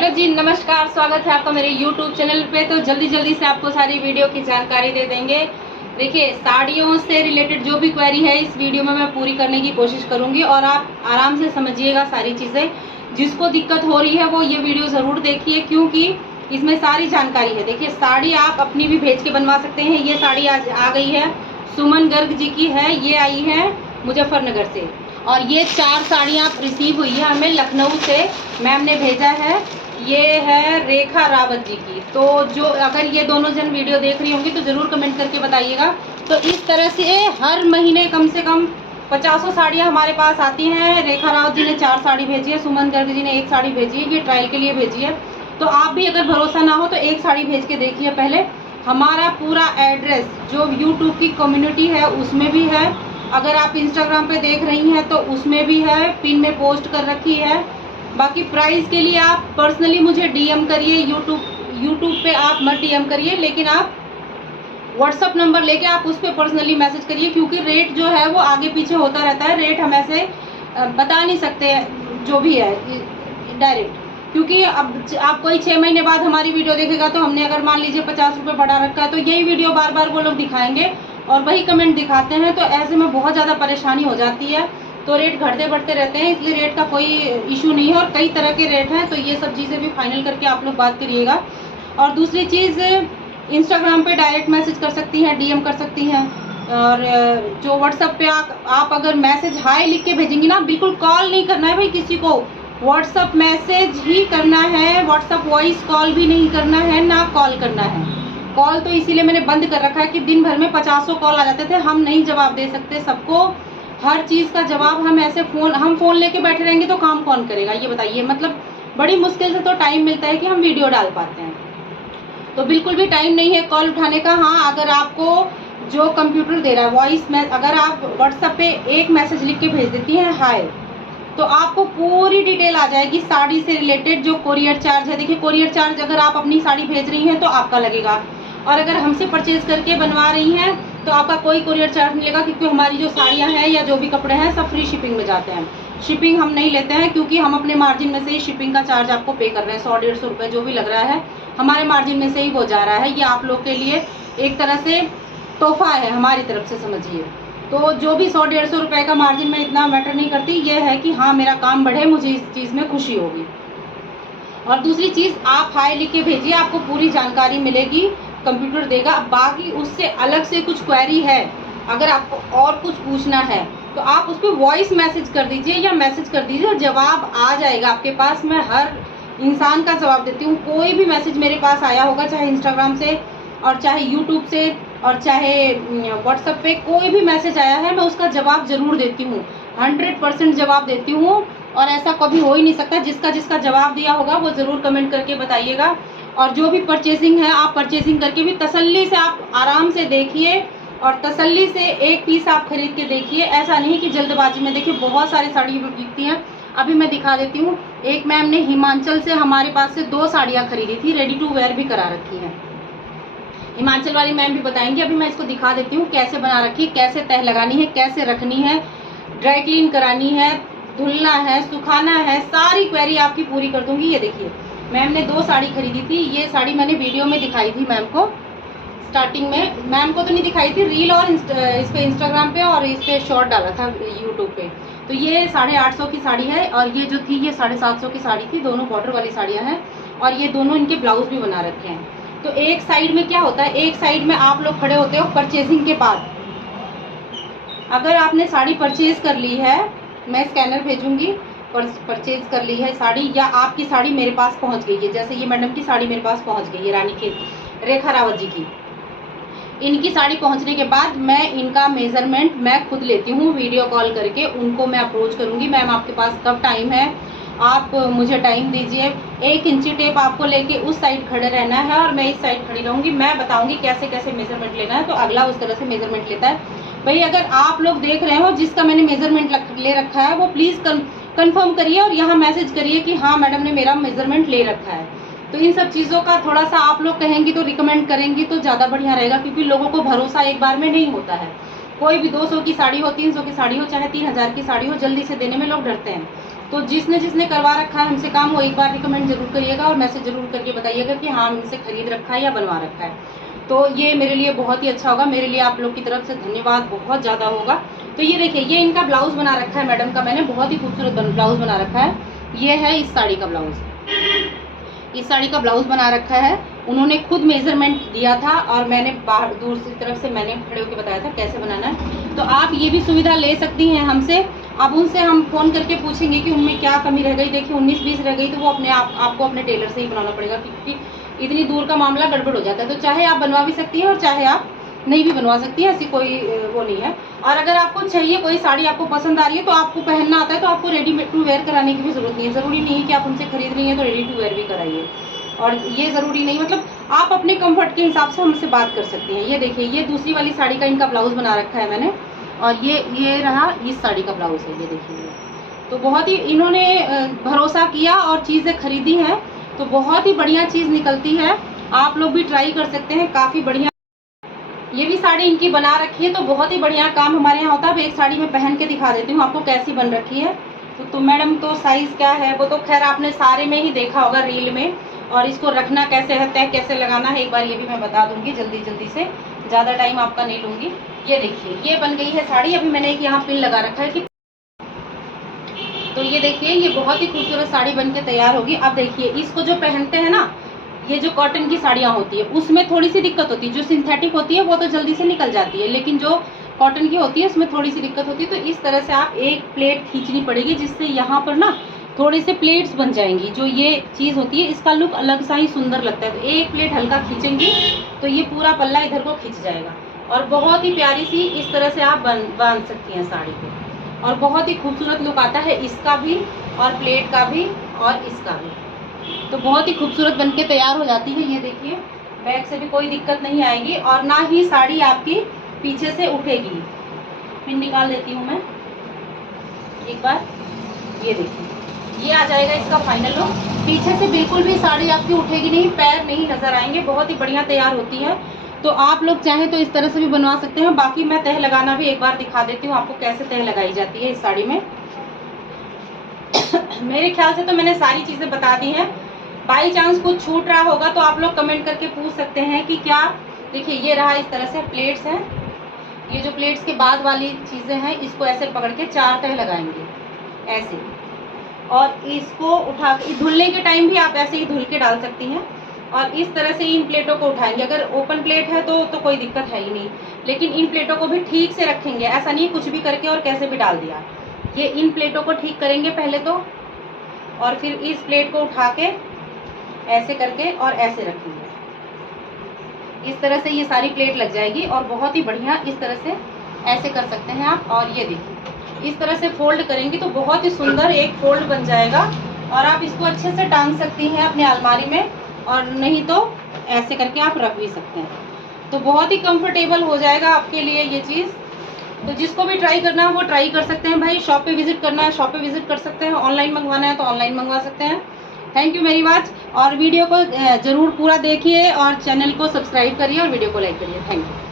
Hello जी, नमस्कार। स्वागत है आपका मेरे YouTube चैनल पे। तो जल्दी जल्दी से आपको सारी वीडियो की जानकारी दे देंगे। देखिए, साड़ियों से रिलेटेड जो भी क्वेरी है इस वीडियो में मैं पूरी करने की कोशिश करूंगी और आप आराम से समझिएगा सारी चीज़ें। जिसको दिक्कत हो रही है वो ये वीडियो ज़रूर देखिए, क्योंकि इसमें सारी जानकारी है। देखिए, साड़ी आप अपनी भी भेज के बनवा सकते हैं। ये साड़ी आज आ गई है, सुमन गर्ग जी की है। ये आई है मुजफ्फरनगर से और ये 4 साड़ियाँ रिसीव हुई है हमें लखनऊ से। मैम ने भेजा है। ये है रेखा रावत जी की। तो जो अगर ये दोनों जन वीडियो देख रही होंगी तो ज़रूर कमेंट करके बताइएगा। तो इस तरह से हर महीने कम से कम 50 साड़ियाँ हमारे पास आती हैं। रेखा रावत जी ने 4 साड़ी भेजी है, सुमन गर्ग जी ने 1 साड़ी भेजी है। ये ट्रायल के लिए भेजी है। तो आप भी अगर भरोसा ना हो तो 1 साड़ी भेज के देखिए पहले। हमारा पूरा एड्रेस जो यूट्यूब की कम्युनिटी है उसमें भी है, अगर आप इंस्टाग्राम पे देख रही हैं तो उसमें भी है, पिन में पोस्ट कर रखी है। बाकी प्राइस के लिए आप पर्सनली मुझे डीएम करिए। यूट्यूब पे आप मत डीएम करिए, लेकिन आप व्हाट्सअप नंबर लेके आप उस पर पर्सनली मैसेज करिए, क्योंकि रेट जो है वो आगे पीछे होता रहता है। रेट हम ऐसे बता नहीं सकते जो भी है डायरेक्ट, क्योंकि अब आप कोई 6 महीने बाद हमारी वीडियो देखेगा तो हमने अगर मान लीजिए 50 रुपये बढ़ा रखा है तो यही वीडियो बार बार वो लोग दिखाएंगे और वही कमेंट दिखाते हैं। तो ऐसे में बहुत ज़्यादा परेशानी हो जाती है। तो रेट घटते बढ़ते रहते हैं, इसलिए रेट का कोई इशू नहीं है और कई तरह के रेट हैं। तो ये सब चीज़ें भी फाइनल करके आप लोग बात करिएगा। और दूसरी चीज़, इंस्टाग्राम पे डायरेक्ट मैसेज कर सकती हैं, डीएम कर सकती हैं। और जो व्हाट्सएप पे आप अगर मैसेज हाय लिख के भेजेंगी ना, बिल्कुल कॉल नहीं करना है भाई किसी को, व्हाट्सएप मैसेज ही करना है। व्हाट्सएप वॉइस कॉल भी नहीं करना है, ना कॉल करना है। कॉल तो इसीलिए मैंने बंद कर रखा है कि दिन भर में 50 कॉल आ जाते थे, हम नहीं जवाब दे सकते सबको। हर चीज़ का जवाब हम ऐसे हम फ़ोन लेके बैठे रहेंगे तो काम कौन करेगा ये बताइए। मतलब बड़ी मुश्किल से तो टाइम मिलता है कि हम वीडियो डाल पाते हैं। तो बिल्कुल भी टाइम नहीं है कॉल उठाने का। हाँ, अगर आपको जो कंप्यूटर दे रहा है वॉइस में, अगर आप व्हाट्सएप पे एक मैसेज लिख के भेज देती हैं हाय, तो आपको पूरी डिटेल आ जाएगी साड़ी से रिलेटेड। जो कोरियर चार्ज है, देखिए कोरियर चार्ज अगर आप अपनी साड़ी भेज रही हैं तो आपका लगेगा, और अगर हमसे परचेज करके बनवा रही हैं तो आपका कोई कोरियर चार्ज नहीं लगेगा, क्योंकि हमारी जो साड़ियाँ हैं या जो भी कपड़े हैं सब फ्री शिपिंग में जाते हैं। शिपिंग हम नहीं लेते हैं, क्योंकि हम अपने मार्जिन में से ही शिपिंग का चार्ज आपको पे कर रहे हैं। 100-150 रुपये जो भी लग रहा है हमारे मार्जिन में से ही वो जा रहा है। ये आप लोग के लिए एक तरह से तोहफा है हमारी तरफ से, समझिए। तो जो भी 100-150 रुपये का मार्जिन में इतना मैटर नहीं करती। ये है कि हाँ, मेरा काम बढ़े, मुझे इस चीज़ में खुशी होगी। और दूसरी चीज़, आप हाय लिख के भेजिए, आपको पूरी जानकारी मिलेगी, कंप्यूटर देगा। बाकी उससे अलग से कुछ क्वेरी है, अगर आपको और कुछ पूछना है तो आप उस पर वॉइस मैसेज कर दीजिए या मैसेज कर दीजिए, जवाब आ जाएगा आपके पास। मैं हर इंसान का जवाब देती हूँ। कोई भी मैसेज मेरे पास आया होगा, चाहे इंस्टाग्राम से और चाहे यूट्यूब से और चाहे व्हाट्सएप पे, कोई भी मैसेज आया है मैं उसका जवाब ज़रूर देती हूँ। 100% जवाब देती हूँ और ऐसा कभी हो ही नहीं सकता। जिसका जवाब दिया होगा वो ज़रूर कमेंट करके बताइएगा। और जो भी परचेजिंग है, आप परचेजिंग करके भी तसल्ली से आप आराम से देखिए और तसल्ली से एक पीस आप खरीद के देखिए। ऐसा नहीं कि जल्दबाजी में। देखिए, बहुत सारी साड़ी बिकती हैं, अभी मैं दिखा देती हूँ। एक मैम ने हिमाचल से हमारे पास से 2 साड़ियाँ खरीदी थी, रेडी टू वेयर भी करा रखी हैं। हिमाचल वाली मैम भी बताएंगी। अभी मैं इसको दिखा देती हूँ कैसे बना रखी है, कैसे तह लगानी है, कैसे रखनी है, ड्राई क्लीन करानी है, धुलना है, सुखाना है, सारी क्वेरी आपकी पूरी कर दूंगी। ये देखिए, मैम ने 2 साड़ी खरीदी थी। ये साड़ी मैंने वीडियो में दिखाई थी मैम को, स्टार्टिंग में। मैम को तो नहीं दिखाई थी, रील और इस पे इंस्टाग्राम पे और इस पे शॉर्ट डाला था यूट्यूब पे। तो ये 850 की साड़ी है और ये जो थी ये 750 की साड़ी थी। दोनों बॉर्डर वाली साड़ियाँ हैं और ये दोनों इनके ब्लाउज भी बना रखे हैं। तो एक साइड में क्या होता है, एक साइड में आप लोग खड़े होते हो परचेजिंग के बाद। अगर आपने साड़ी परचेज कर ली है, मैं स्कैनर भेजूंगी, परचेज कर ली है साड़ी, या आपकी साड़ी मेरे पास पहुंच गई है, जैसे ये मैडम की साड़ी मेरे पास पहुंच गई है, रानी की रेखा रावत जी की। इनकी साड़ी पहुंचने के बाद मैं इनका मेज़रमेंट मैं खुद लेती हूँ, वीडियो कॉल करके उनको मैं अप्रोच करूँगी। मैम आपके पास कब टाइम है, आप मुझे टाइम दीजिए। 1 इंची टेप आपको लेके उस साइड खड़े रहना है और मैं इस साइड खड़ी रहूँगी। मैं बताऊँगी कैसे कैसे मेज़रमेंट लेना है, तो अगला उस तरह से मेज़रमेंट लेता है। भाई, अगर आप लोग देख रहे हो जिसका मैंने मेज़रमेंट ले रखा है वो प्लीज़ कन्फर्म करिए और यहाँ मैसेज करिए कि हाँ मैडम ने मेरा मेज़रमेंट ले रखा है। तो इन सब चीज़ों का थोड़ा सा आप लोग कहेंगी तो रिकमेंड करेंगी तो ज़्यादा बढ़िया रहेगा, क्योंकि लोगों को भरोसा एक बार में नहीं होता है। कोई भी 200 की साड़ी हो, 300 की साड़ी हो, चाहे 3000 की साड़ी हो, जल्दी से देने में लोग डरते हैं। तो जिसने जिसने करवा रखा है हमसे काम, वो एक बार रिकमेंड जरूर करिएगा और मैसेज जरूर करके बताइएगा कि हाँ हमसे खरीद रखा है या बनवा रखा है। तो ये मेरे लिए बहुत ही अच्छा होगा, मेरे लिए आप लोग की तरफ से धन्यवाद बहुत ज़्यादा होगा। तो ये देखिए, ये इनका ब्लाउज़ बना रखा है मैडम का, मैंने बहुत ही खूबसूरत ब्लाउज़ बना रखा है। ये है इस साड़ी का ब्लाउज़, इस साड़ी का ब्लाउज़ बना रखा है। उन्होंने खुद मेजरमेंट दिया था और मैंने बाहर दूर से तरफ से मैंने खड़े होकर बताया था कैसे बनाना है। तो आप ये भी सुविधा ले सकती हैं हमसे। अब उनसे हम फ़ोन करके पूछेंगे कि उनमें क्या कमी रह गई। देखिए 19-20 रह गई तो वो अपने आपको अपने टेलर से ही बनाना पड़ेगा, क्योंकि इतनी दूर का मामला गड़बड़ हो जाता है। तो चाहे आप बनवा भी सकती हैं और चाहे आप नहीं भी बनवा सकती है, ऐसी कोई वो नहीं है। और अगर आपको चाहिए, कोई साड़ी आपको पसंद आ रही है तो आपको पहनना आता है, तो आपको रेडीमेड टू वेयर कराने की भी ज़रूरत नहीं है। ज़रूरी नहीं है कि आप हमसे खरीद रही हैं तो रेडी टू वेयर भी कराइए, और ये ज़रूरी नहीं, मतलब आप अपने कंफर्ट के हिसाब से हमसे बात कर सकती हैं। ये देखिए, ये दूसरी वाली साड़ी का इनका ब्लाउज़ बना रखा है मैंने, और ये रहा इस साड़ी का ब्लाउज़ है, ये देखिए। तो बहुत ही इन्होंने भरोसा किया और चीज़ें खरीदी हैं, तो बहुत ही बढ़िया चीज़ निकलती है। आप लोग भी ट्राई कर सकते हैं, काफ़ी बढ़िया। ये भी साड़ी इनकी बना रखी है, तो बहुत ही बढ़िया काम हमारे यहाँ होता है। अब एक साड़ी में पहन के दिखा देती हूँ आपको कैसी बन रखी है। तो मैडम, तो साइज़ क्या है वो तो खैर आपने सारे में ही देखा होगा रील में, और इसको रखना कैसे है, तय कैसे लगाना है, एक बार ये भी मैं बता दूंगी जल्दी से, ज़्यादा टाइम आपका नहीं लूँगी। ये देखिए, ये बन गई है साड़ी। अभी मैंने एक यहाँ पिन लगा रखा है कि, तो ये देखिए, ये बहुत ही खूबसूरत साड़ी बन के तैयार होगी। अब देखिए, इसको जो पहनते हैं ना, ये जो कॉटन की साड़ियाँ होती है उसमें थोड़ी सी दिक्कत होती है। जो सिंथेटिक होती है वो तो जल्दी से निकल जाती है, लेकिन जो कॉटन की होती है उसमें थोड़ी सी दिक्कत होती है। तो इस तरह से आप एक प्लेट खींचनी पड़ेगी, जिससे यहाँ पर ना थोड़े से प्लेट्स बन जाएंगी। जो ये चीज़ होती है इसका लुक अलग सा ही सुंदर लगता है। तो एक प्लेट हल्का खींचेंगी तो ये पूरा पल्ला इधर को खींच जाएगा, और बहुत ही प्यारी सी इस तरह से आप बांध सकती हैं साड़ी को, और बहुत ही खूबसूरत लुक आता है इसका भी, और प्लेट का भी, और इसका भी। तो बहुत ही खूबसूरत बन के तैयार हो जाती है। ये देखिए, बैक से भी कोई दिक्कत नहीं आएगी, और ना ही साड़ी आपकी पीछे से उठेगी। पिन निकाल देती हूँ मैं एक बार। ये देखिए, ये आ जाएगा इसका फाइनल लुक। पीछे से बिल्कुल भी साड़ी आपकी उठेगी नहीं, पैर नहीं नजर आएंगे, बहुत ही बढ़िया तैयार होती है। तो आप लोग चाहें तो इस तरह से भी बनवा सकते हैं। बाकी मैं तह लगाना भी एक बार दिखा देती हूँ आपको, कैसे तह लगाई जाती है इस साड़ी में। मेरे ख्याल से तो मैंने सारी चीज़ें बता दी हैं। बाई चांस कुछ छूट रहा होगा तो आप लोग कमेंट करके पूछ सकते हैं कि क्या। देखिए, ये रहा इस तरह से प्लेट्स हैं। ये जो प्लेट्स के बाद वाली चीज़ें हैं, इसको ऐसे पकड़ के 4 तह लगाएंगे ऐसे, और इसको उठा के धुलने के टाइम भी आप ऐसे ही धुल के डाल सकती हैं। और इस तरह से इन प्लेटों को उठाएंगे। अगर ओपन प्लेट है तो कोई दिक्कत है ही नहीं, लेकिन इन प्लेटों को भी ठीक से रखेंगे। ऐसा नहीं कुछ भी करके और कैसे भी डाल दिया। ये इन प्लेटों को ठीक करेंगे पहले तो, और फिर इस प्लेट को उठा के ऐसे करके और ऐसे रखेंगे। इस तरह से ये सारी प्लेट लग जाएगी, और बहुत ही बढ़िया इस तरह से ऐसे कर सकते हैं आप। और ये देखिए, इस तरह से फोल्ड करेंगे तो बहुत ही सुंदर एक फोल्ड बन जाएगा, और आप इसको अच्छे से टांग सकती हैं अपने अलमारी में, और नहीं तो ऐसे करके आप रख भी सकते हैं। तो बहुत ही कंफर्टेबल हो जाएगा आपके लिए ये चीज़। तो जिसको भी ट्राई करना है वो ट्राई कर सकते हैं भाई। शॉप पे विजिट करना है शॉप पे विजिट कर सकते हैं, ऑनलाइन मंगवाना है तो ऑनलाइन मंगवा सकते हैं। थैंक यू वेरी मच, और वीडियो को ज़रूर पूरा देखिए, और चैनल को सब्सक्राइब करिए और वीडियो को लाइक करिए। Thank you.